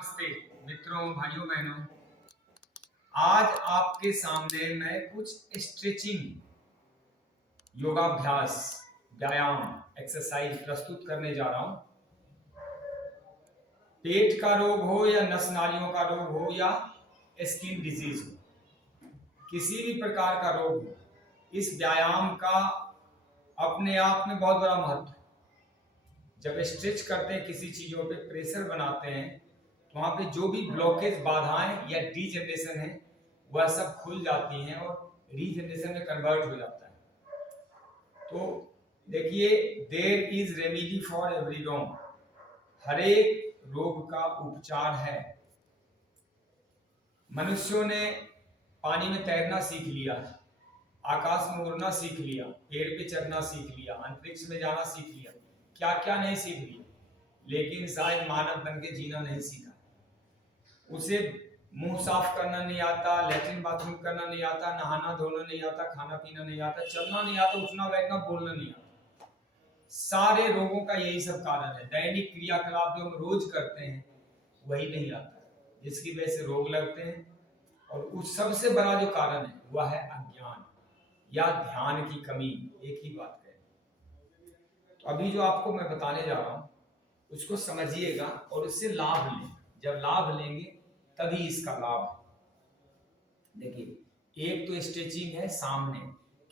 नमस्ते मित्रों, भाइयों बहनों। आज आपके सामने मैं कुछ स्ट्रेचिंग योगाभ्यास व्यायाम एक्सरसाइज प्रस्तुत करने जा रहा हूं। पेट का रोग हो या नस नालियों का रोग हो या स्किन डिजीज हो, किसी भी प्रकार का रोग हो, इस व्यायाम का अपने आप में बहुत बड़ा महत्व है। जब स्ट्रेच करते हैं, किसी चीजों पे प्रेशर बनाते हैं, तो वहां पे जो भी ब्लॉकेज, बाधाएं या डीजनरेशन है, वह सब खुल जाती हैं और रीजनरेशन में कन्वर्ट हो जाता है। तो देखिए, there is remedy for every रोग। हर एक रोग का उपचार है। मनुष्यों ने पानी में तैरना सीख लिया, आकाश में उड़ना सीख लिया, पेड़ पे चढ़ना सीख लिया, अंतरिक्ष में जाना सीख लिया, क्या क्या नहीं सीख लिया, लेकिन शायद मानव बन के जीना नहीं सीखा। उसे मुंह साफ करना नहीं आता, लैट्रिन बाथरूम करना नहीं आता, नहाना धोना नहीं आता, खाना पीना नहीं आता, चलना नहीं आता, उठना बैठना बोलना नहीं आता। सारे रोगों का यही सब कारण है। दैनिक क्रियाकलाप जो हम रोज करते हैं वही नहीं आता, जिसकी वजह से रोग लगते हैं। और उस सबसे बड़ा जो कारण है वह है अज्ञान या ध्यान की कमी। एक ही बात है। तो अभी जो आपको मैं बताने जा रहा हूं उसको समझिएगा और उससे लाभ लें। जब लाभ लेंगे तभी इसका लाभ है। देखिए, एक तो स्ट्रेचिंग है सामने,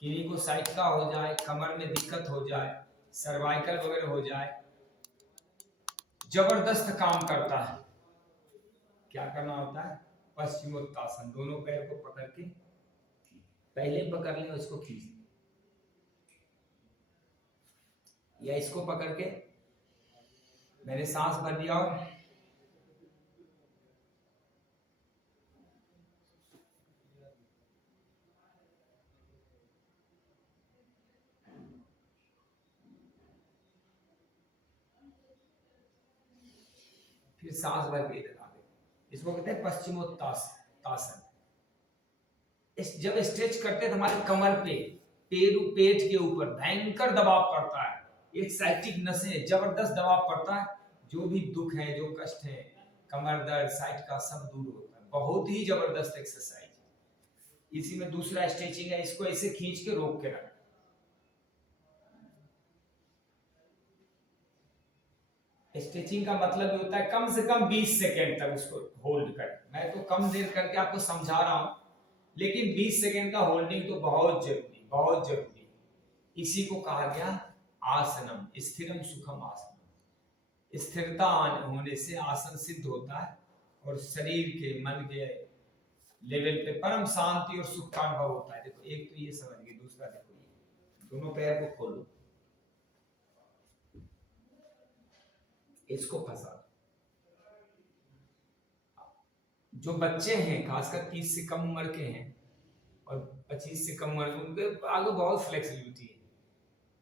किन्हीं को साइटिका हो जाए, कमर में दिक्कत हो जाए, सर्वाइकल वगैरह हो जाए, जबरदस्त काम करता है। क्या करना होता है? पश्चिमोत्तासन। दोनों पैर को पकड़ के, पहले पकड़ लें, इसको खींच लें, या इसको पकड़ के मैंने सांस भर लिया और फिर सांस भर के इधर आ गए। इसको कहते हैं पश्चिमोत्तासन। जब स्ट्रेच करते हैं तो हमारे कमर पे, पेट के ऊपर भयंकर दबाव पड़ता है। एक साइटिक नसें जबरदस्त दबाव पड़ता है। जो भी दुख है, जो कष्ट है, कमर दर्द, साइट का, सब दूर होता है। बहुत ही जबरदस्त एक्सरसाइज। इसी में दूसरा स्ट्रेचिंग है, इसको ऐसे खींच के रोक के रखना। स्ट्रेचिंग का मतलब ये होता है कम से कम 20 सेकेंड तक उसको होल्ड कर। मैं तो कम देर करके आपको समझा रहा हूं, लेकिन 20 सेकेंड का होल्डिंग तो बहुत जरूरी, बहुत जरूरी। इसी को कहा गया आसनम, स्थिरम सुखम आसनम। स्थिरता होने से आसन सिद्ध होता है और शरीर के, मन के लेवल पे परम शांति और सुख का अनुभव होता है। देखो, एक तो ये समझ गए, दूसरा देखो, ये दोनों पैर को खोलो, इसको फंसा। जो बच्चे हैं, खासकर 30 से कम उम्र के हैं और 25 से कम उम्र, उनके आगे बहुत फ्लेक्सिबिलिटी है।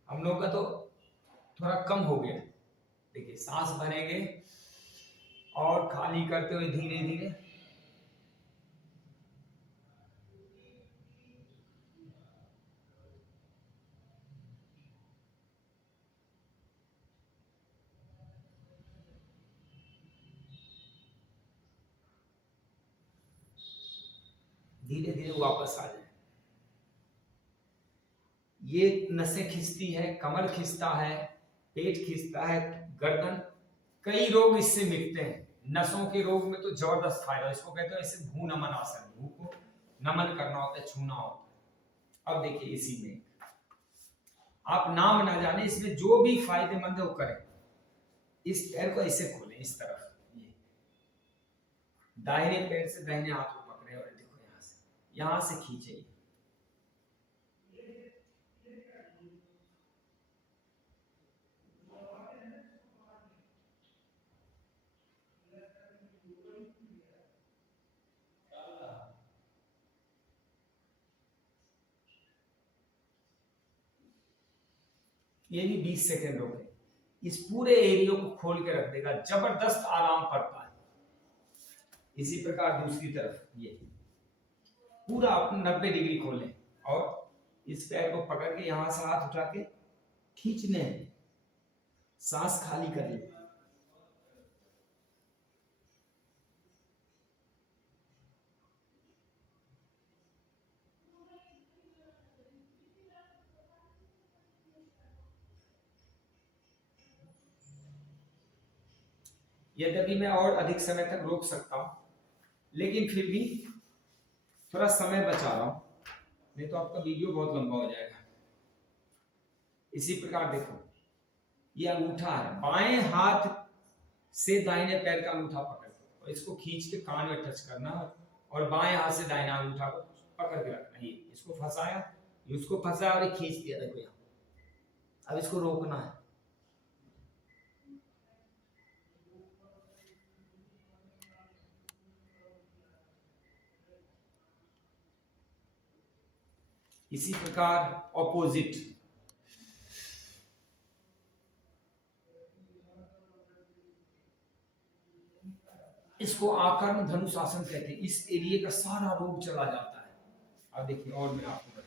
हम लोग का तो थोड़ा कम हो गया। देखिए, सांस भरेंगे और खाली करते हुए धीरे धीरे, धीरे धीरे वापस आ जाए। ये नसें खिंचती है, कमर खिंचता है, पेट खिंचता है, गर्दन, कई रोग इससे मिटते हैं। नसों के रोग में तो जबरदस्त फायदा। इसको कहते हैं इसे भू नमन आसन। भू को नमन करना होता है, छूना होता है। अब देखिए, इसी में आप नाम ना जाने, इसमें जो भी फायदेमंद है वो करें। इस पैर को ऐसे खोलें, इस तरफ, ये दाहिने पैर से दाहिने हाथ को पकड़े और देखो यहां से खींचे। ये भी 20 सेकेंड रोके। इस पूरे एरिया को खोल के रख देगा, जबरदस्त आराम पड़ता है। इसी प्रकार दूसरी तरफ, ये पूरा अपने 90 डिग्री खोलें और इस पैर को पकड़ के यहां से हाथ उठा के खींचने, सांस खाली कर ले। यद्यपि मैं और अधिक समय तक रोक सकता हूं, लेकिन फिर भी थोड़ा समय बचा रहा हूं, नहीं तो आपका वीडियो बहुत लंबा हो जाएगा। इसी प्रकार देखो, ये अंगूठा है, बाएं हाथ से दाहिने पैर का अंगूठा पकड़ और इसको खींच के कान में टच करना, और बाएं हाथ से दाहिना अंगूठा को पकड़ के रखना। ये इसको फंसाया, उसको फंसाया और खींच दिया, देखो यहाँ। अब इसको रोकना है। इसी प्रकार ऑपोजिट, इसको आकर्ण धनुषासन कहते हैं। इस एरिया का सारा रोग चला जाता है। अब देखिए, और मैं आपको बताऊं,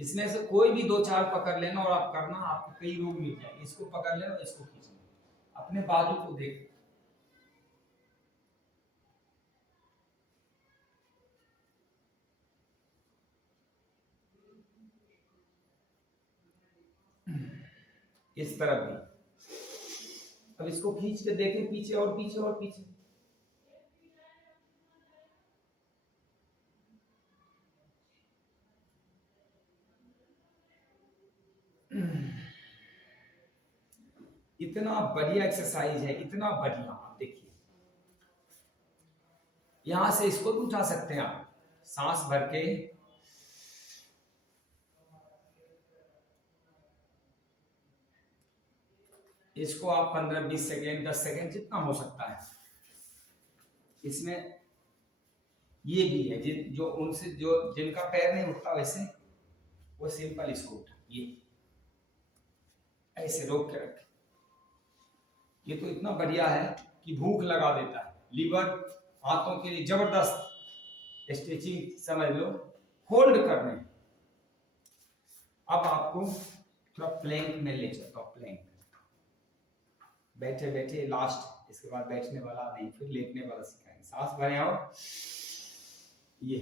इसमें से कोई भी 2-4 पकड़ लेना और आप करना, आपको कई रोग मिल जाएंगे। इसको पकड़ लेना, इसको खींचना, अपने बाजू को देख। इस तरफ भी। अब इसको खींच के देखें, पीछे और पीछे और पीछे। इतना बढ़िया एक्सरसाइज है, इतना बढ़िया। आप देखिए, यहां से इसको भी उठा सकते हैं आप, सांस भर के। इसको आप 15-20 सेकेंड, 10 सेकेंड, जितना हो सकता है। इसमें ये भी है, जो उनसे जो जिनका पैर नहीं उठता, वैसे वो सिंपल इसको उठा, ये ऐसे रोक के रखे। ये तो इतना बढ़िया है कि भूख लगा देता है। लीवर, हाथों के लिए जबरदस्त स्ट्रेचिंग समझ लो, होल्ड करने। अब आपको थोड़ा प्लैंक में ले चलता हूं। प्लैंक, बैठे बैठे लास्ट, इसके बाद बैठने वाला नहीं, फिर लेटने वाला सिखाएंगे। सांस भरें और ये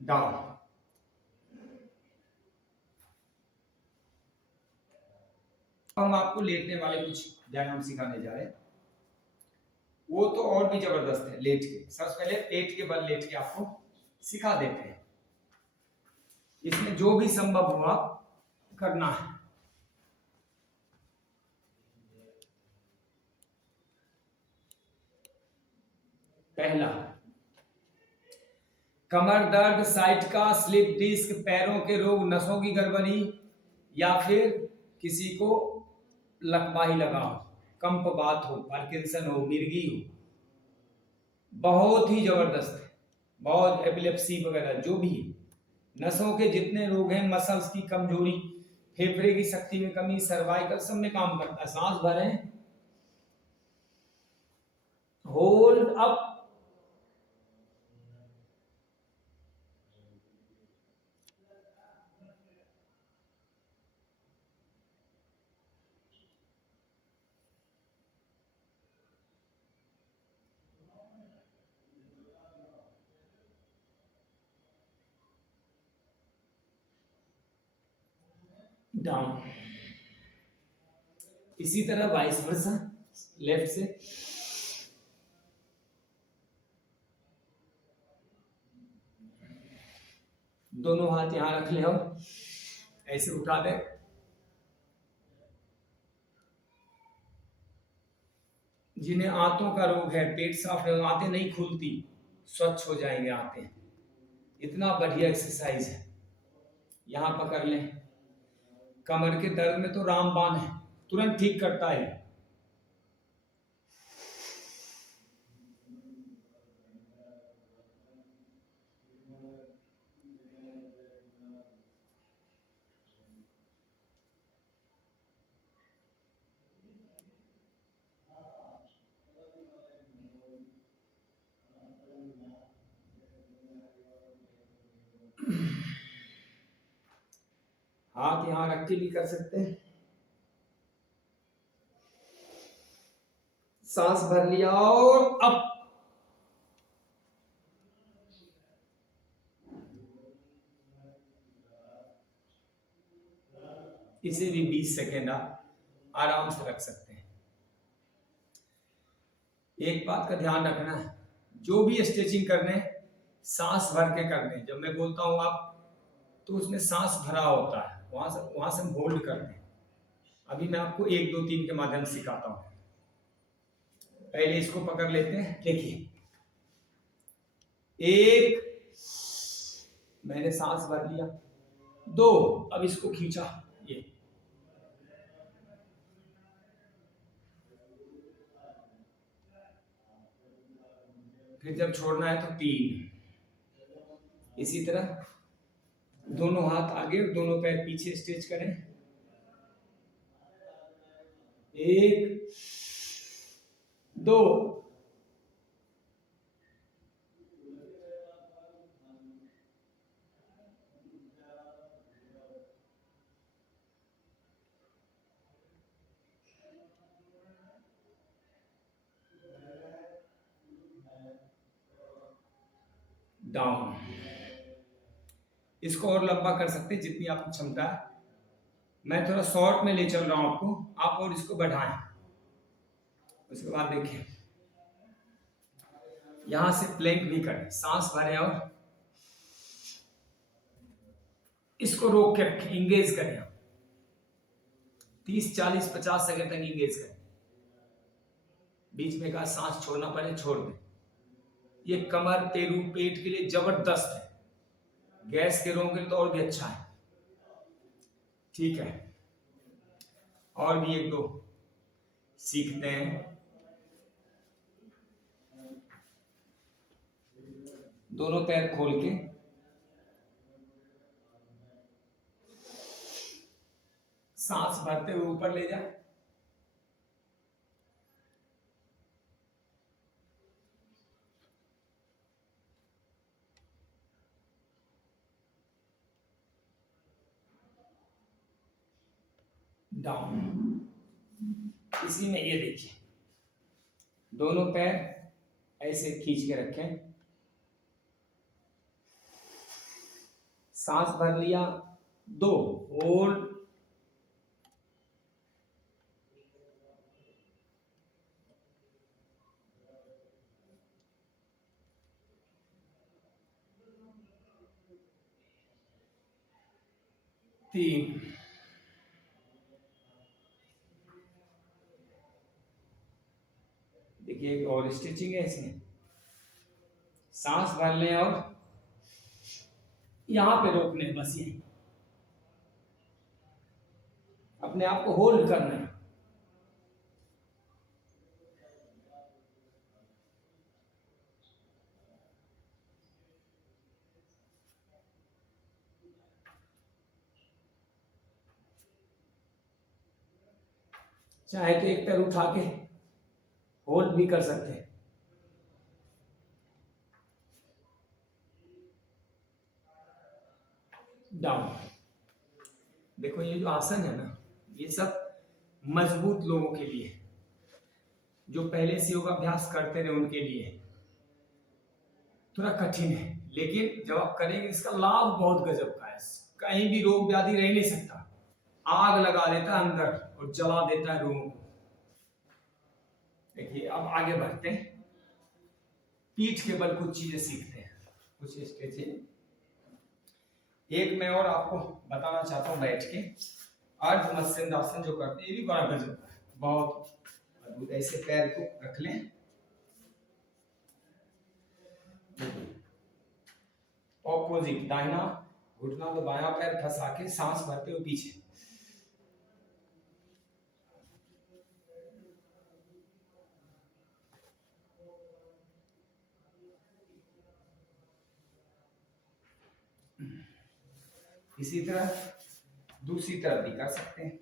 डाउन। हम आपको लेटने वाले कुछ व्यायाम सिखाने जा रहे हैं, वो तो और भी जबरदस्त है। लेट के, सबसे पहले पेट के बल लेट के आपको सिखा देते हैं। इसमें जो भी संभव हुआ करना है। पहला, कमर दर्द, साइटिका, स्लिप डिस्क, पैरों के रोग, नसों की गड़बड़ी, या फिर किसी को लकवाही लगा हो, कंपवात हो, पार्किंसन हो, मिर्गी हो, बहुत ही जबरदस्त है। बहुत एपिलेप्सी वगैरह जो भी है, नसों के जितने रोग हैं, मसल्स की कमजोरी, फेफड़े की शक्ति में कमी, सर्वाइकल, सब में काम करता है। सांस भरें, होल्ड अप, डाउन। इसी तरह वाइस वर्सा, लेफ्ट से। दोनों हाथ यहां रख ले और ऐसे उठा दे। जिन्हें आंतों का रोग है, पेट साफ है, आंतें नहीं खुलती, स्वच्छ हो जाएंगे आंतें। इतना बढ़िया एक्सरसाइज है। यहां पकड़ लें। कमर के दर्द में तो रामबाण है, तुरंत ठीक करता है। हाथ यहां रख के भी कर सकते हैं। सांस भर लिया और अब इसे भी 20 सेकेंड आप आराम से रख सकते हैं। एक बात का ध्यान रखना है, जो भी स्ट्रेचिंग करने सांस भर के करने। जब मैं बोलता हूं आप, तो उसमें सांस भरा होता है, वहां से हम होल्ड करते हैं। अभी मैं आपको 1 2 3 के माध्यम से सिखाता हूं। पहले इसको पकड़ लेते हैं, देखिए 1 मैंने सांस भर लिया, 2 अब इसको खींचा, ये फिर जब छोड़ना है तो 3। इसी तरह दोनों हाथ आगे और दोनों पैर पीछे स्ट्रेच करें, 1 2 डाउन। इसको और लंबा कर सकते हैं जितनी आपकी क्षमता है। मैं थोड़ा शॉर्ट में ले चल रहा हूं आपको, आप और इसको बढ़ाएं। उसके बाद देखिए यहां से प्लैंक भी करें, सांस भरें और इसको रोक के रखें, इंगेज करें। 30 40 50 सेकंड तक इंगेज करें। बीच में का सांस छोड़ना पड़े छोड़ दें। ये कमर पेरू पेट के लिए जबरदस्त है, गैस के रोगों के लिए तो और भी अच्छा है। ठीक है, और भी 1 2 सीखते हैं। दोनों पैर खोल के सांस भरते हुए ऊपर ले जाए, डाउन। इसी में ये देखिए दोनों पैर ऐसे खींच के रखें, सांस भर लिया, 2 होल्ड, 3 देखिए एक और स्टिचिंग है इसमें, सांस भर लें और यहां पे रोक लें, बस यही अपने आप को होल्ड करना है। चाहे तो एक पैर उठा के होल्ड भी कर सकते हैं। डाउन। देखो ये जो आसन है ना, ये सब मजबूत लोगों के लिए, जो पहले से योगाभ्यास करते रहे उनके लिए थोड़ा कठिन है, लेकिन जब आप करेंगे इसका लाभ बहुत गजब का है। कहीं भी रोग व्याधि रह नहीं सकता, आग लगा देता है अंदर और जला देता है रोगों को। देखिए अब आगे बढ़ते हैं, पीठ के बल कुछ चीजें सीखते हैं, कुछ स्ट्रेचिंग। एक मैं और आपको बताना चाहता हूं, बैठ के अर्ध मत्स्यंडासन जो करते हैं, ये भी बड़ा गजब है, बहुत अद्भुत। ऐसे पैर को रख लें, ऑपोजिट दाहिना घुटना तो बायां पैर फंसा के सांस भरते हुए पीछे, इसी तरह दूसरी तरफ भी कर सकते हैं।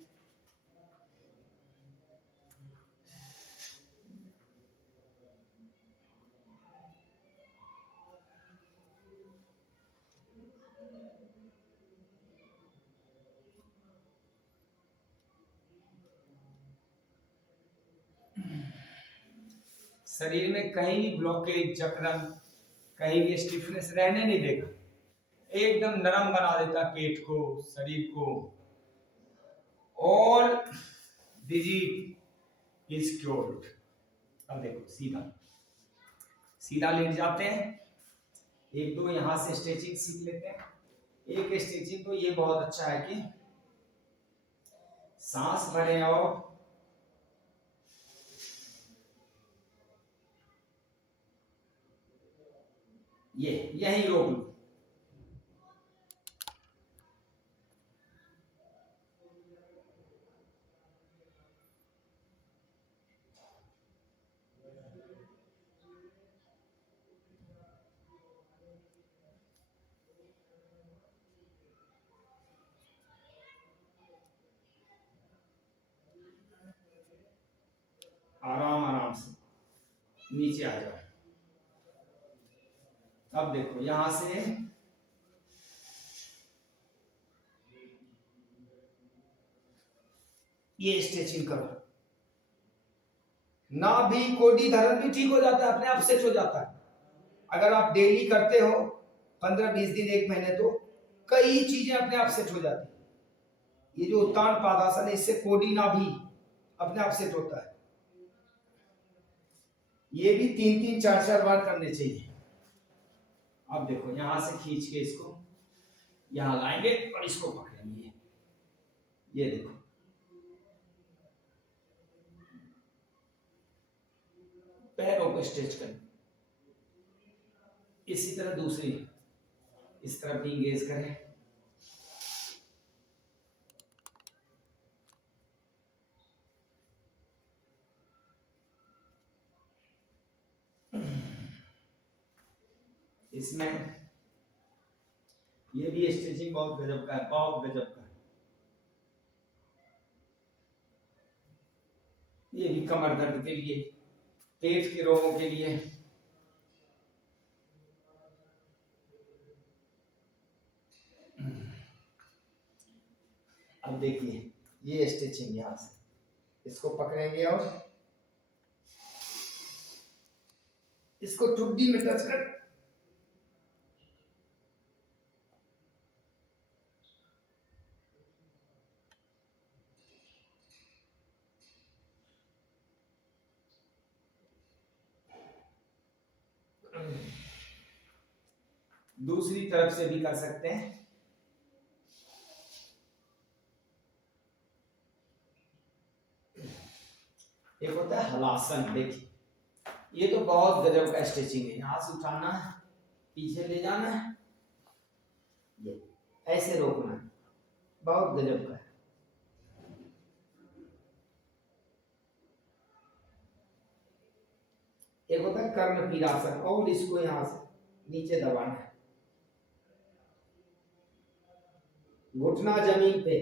शरीर में कहीं भी ब्लॉकेज जकड़न, कहीं भी स्टिफनेस रहने नहीं देगा, एकदम नरम बना देता पेट को, शरीर को। All disease is cured. अब देखो सीधा सीधा लेट जाते हैं, एक दो यहां से स्ट्रेचिंग सीख लेते हैं। एक स्ट्रेचिंग तो ये बहुत अच्छा है कि सांस भरे और ये यही रोक लो। आराम आराम से नीचे आ जाओ। अब देखो यहां से ये स्ट्रेचिंग करो, नाभि कोडी धरण भी ठीक हो जाता है, अपने आप सेट हो जाता है। अगर आप डेली करते हो 15-20 दिन 1 महीने, तो कई चीजें अपने आप सेट हो जाती है। ये जो उत्तान पादासन है, इससे कोडी नाभि अपने आप सेट होता है। ये भी 3-3 4-4 बार करने चाहिए। अब देखो यहां से खींच के इसको यहां लाएंगे और इसको पकड़ेंगे, ये देखो पैरों को स्ट्रेच करें। इसी तरह दूसरी इस तरफ भी इंगेज करें। इसमें ये भी स्ट्रेचिंग बहुत गजब का है, बहुत गजब का है। ये भी कमर दर्द के लिए, पेट के रोगों के लिए। अब देखिए ये स्ट्रेचिंग यहां से इसको पकड़ेंगे और इसको ठुड्डी में टच कर दूसरी तरफ से भी कर सकते हैं। एक होता है हलासन, देखिए ये तो बहुत गजब का स्ट्रेचिंग है। यहां से उठाना है, पीछे ले जाना है, ये ऐसे रोकना है, बहुत गजब का है। एक होता है कर्णपीरासन, और इसको यहां से नीचे दबाना है, घुटना जमीन पे।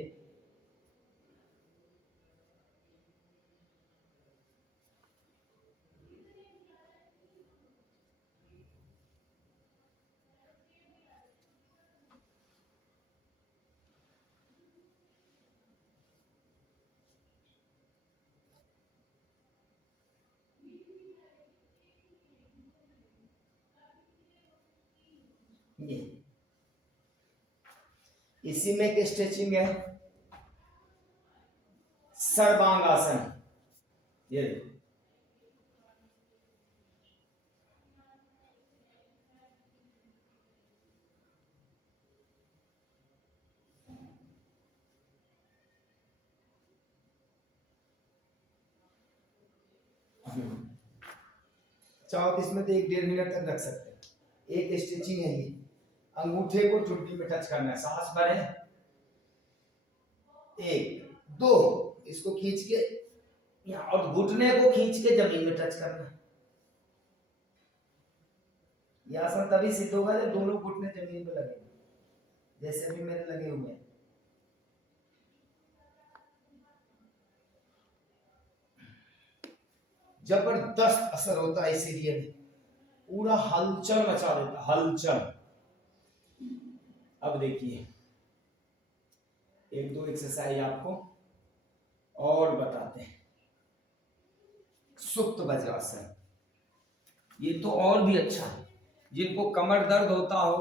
ये इसी में एक स्ट्रेचिंग है सर्वांगासन, ये देखो चाहो तो इसमें तो 1-1.5 मिनट तक रख सकते हैं। एक स्ट्रेचिंग है ये, अंगूठे को ठुड्डी में टच करना है, सांस भरें, 1 2, इसको खींच के यहाँ और घुटने को खींच के जमीन में टच करना है। यह आसन तभी सिद्ध होगा जब दोनों घुटने जमीन पे लगेंगे, जैसे भी मेरे लगे हुए हैं। जबरदस्त असर होता है इसीलिए, पूरा हलचल मचा देता, हलचल। अब देखिए 1-2 एक्सरसाइज आपको और बताते हैं। सुप्त वज्रासन, ये तो और भी अच्छा है। जिनको कमर दर्द होता हो,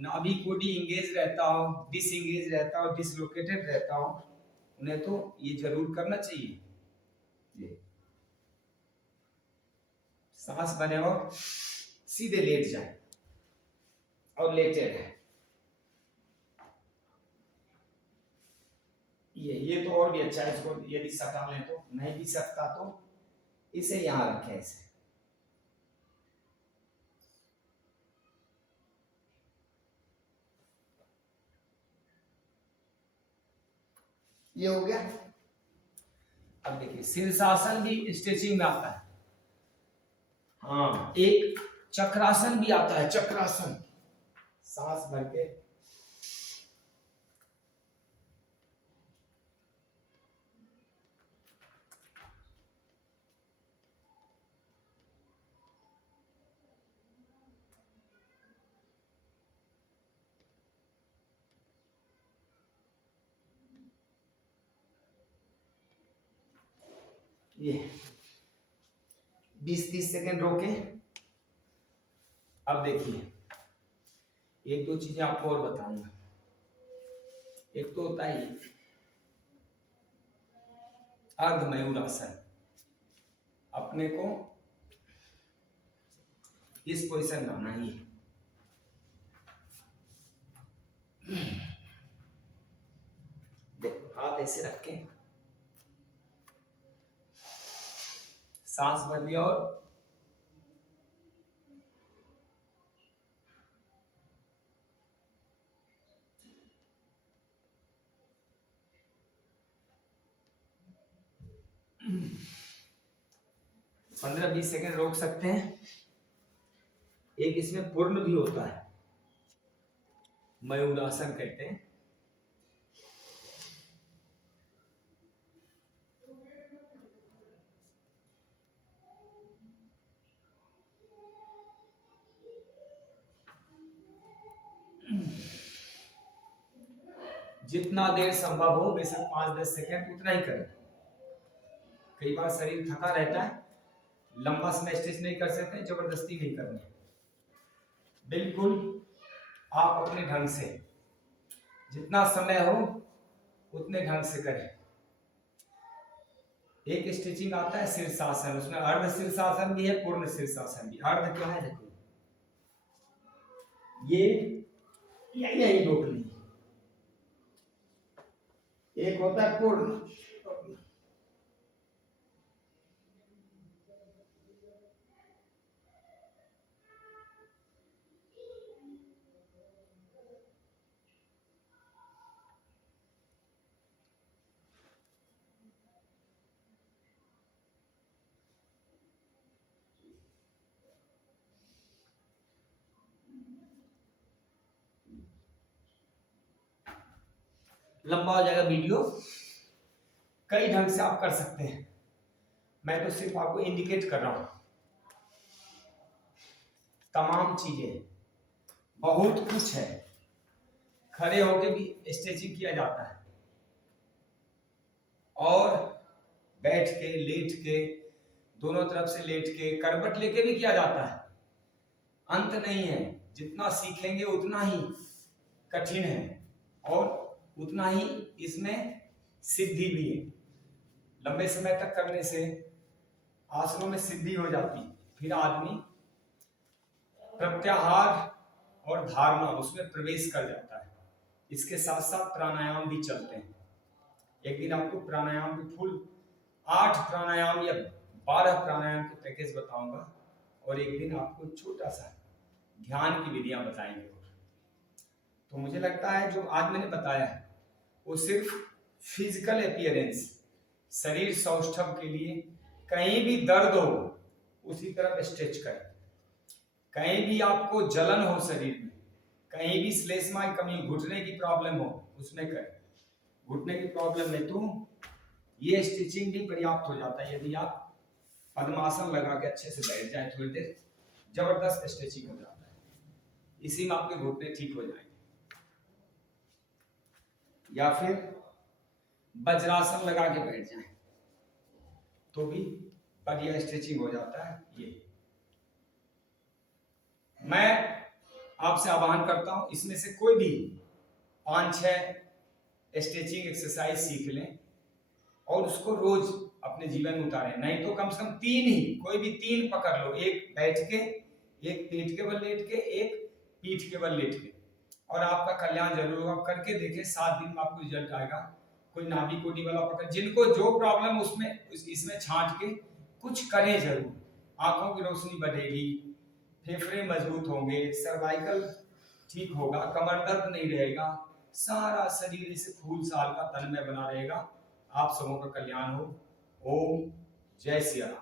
नाभि कोडी इंगेज रहता हो, डिसएंगेज रहता हो, डिसलोकेटेड रहता हो, उन्हें तो ये जरूर करना चाहिए। ये सांस बने और सीधे लेट जाए और लेटे रहे। ये तो और भी अच्छा है। इसको यदि सटा लें तो, नहीं भी सकता तो इसे यहां रखें। इसे ये हो गया। अब देखिए शीर्षासन भी स्ट्रेचिंग में आता है। हाँ, एक चक्रासन भी आता है। चक्रासन, सांस भर के ये 20-30 सेकेंड रोके। अब देखिए एक दो चीजें आपको और बताऊंगा। एक तो होता है अर्ध मयूरासन। अपने को इस पोजीशन में आना है। देखो हाथ ऐसे रख के सांस भर लिया और पंद्रह 20 सेकेंड रोक सकते हैं। एक इसमें पूर्ण भी होता है, मयूरासन कहते हैं। जितना देर संभव हो, बेशक 5-10 सेकेंड उतना ही करें। कई बार शरीर थका रहता है, लंबा समय स्ट्रेच नहीं कर सकते, जबरदस्ती नहीं करनी। बिल्कुल आप अपने ढंग से जितना समय हो उतने ढंग से करें। एक स्ट्रेचिंग आता है शीर्षासन, उसमें अर्ध शीर्षासन भी है, पूर्ण शीर्षासन भी। अर्ध क्या है देखो, ये यही रोक ली। एक होता है पूर्ण। लंबा हो जाएगा वीडियो, कई ढंग से आप कर सकते हैं। मैं तो सिर्फ आपको इंडिकेट कर रहा हूं। तमाम चीजें, बहुत कुछ है। खड़े होके भी स्ट्रेचिंग किया जाता है और बैठ के, लेट के, दोनों तरफ से लेट के, करवट लेके भी किया जाता है। अंत नहीं है। जितना सीखेंगे उतना ही कठिन है और उतना ही इसमें सिद्धि भी है। लंबे समय तक करने से आसनों में सिद्धि हो जाती है। फिर आदमी प्रत्याहार और धारणा उसमें प्रवेश कर जाता है। इसके साथ साथ प्राणायाम भी चलते हैं। एक दिन आपको प्राणायाम भी फुल 8 प्राणायाम या 12 प्राणायाम के पैकेज बताऊंगा और एक दिन आपको छोटा सा ध्यान की विधियां बताएंगे। तो मुझे लगता है जो आज मैंने बताया है वो सिर्फ फिजिकल अपीयरेंस, शरीर सौष्ठव के लिए। कहीं भी दर्द हो उसी तरफ स्ट्रेच करें। कहीं भी आपको जलन हो शरीर में, कहीं भी श्लेष्मा की कमी, घुटने की प्रॉब्लम हो, उसमें करें। घुटने की प्रॉब्लम में तो ये स्टिचिंग भी पर्याप्त हो जाता है। यदि आप पद्मासन लगा के अच्छे से बैठ जाए थोड़ी देर, जबरदस्त स्ट्रेचिंग हो जाता है। इसी में आपके घुटने ठीक हो जाएंगे। या फिर वज्रासन लगा के बैठ जाए तो भी बढ़िया स्ट्रेचिंग हो जाता है। ये मैं आपसे आह्वान करता हूं, इसमें से कोई भी 5-6 स्ट्रेचिंग एक्सरसाइज सीख लें। और उसको रोज अपने जीवन में उतारें। नहीं तो कम से कम 3 ही, कोई भी 3 पकड़ लो, एक बैठ के, एक पेट के बल लेट के, एक पीठ के बल लेट के, और आपका कल्याण जरूर होगा। करके देखें, 7 दिन में आपको रिजल्ट आएगा। कोई नाभि कोटि वाला पकड़, जिनको जो प्रॉब्लम उसमें इसमें छांट के कुछ करें जरूर। आंखों की रोशनी बढ़ेगी, फेफड़े मजबूत होंगे, सर्वाइकल ठीक होगा, कमर दर्द नहीं रहेगा, सारा शरीर इसे फूल साल का तन में बना रहेगा। आप सबों का कल्याण हो। ओम जय सिया राम।